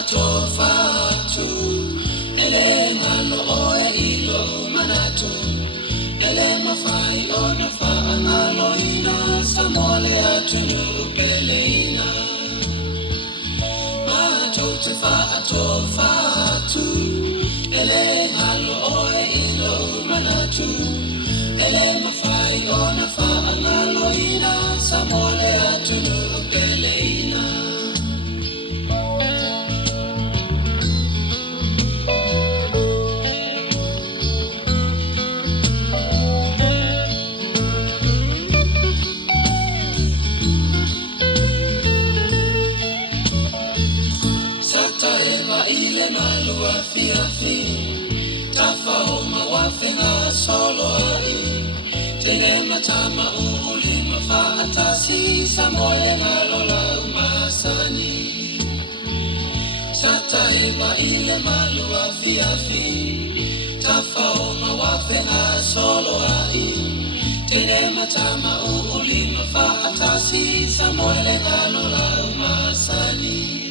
atofatu ele ngalo oe ilo manatu ele mafai ona fa ngalo ina samole atunu peleina matote fa atofatu ele ngalo oe ilo manatu ele mafai ona fa ngalo ina samole atunu peleina. Fiafi tafauma wafenga solo ai tene matama ulima fa atasi samoye ngalola umasani sata ema ile malua fiafi tafauma wafenga solo ai tene matama ulima fa atasi samoye ngalola umasani.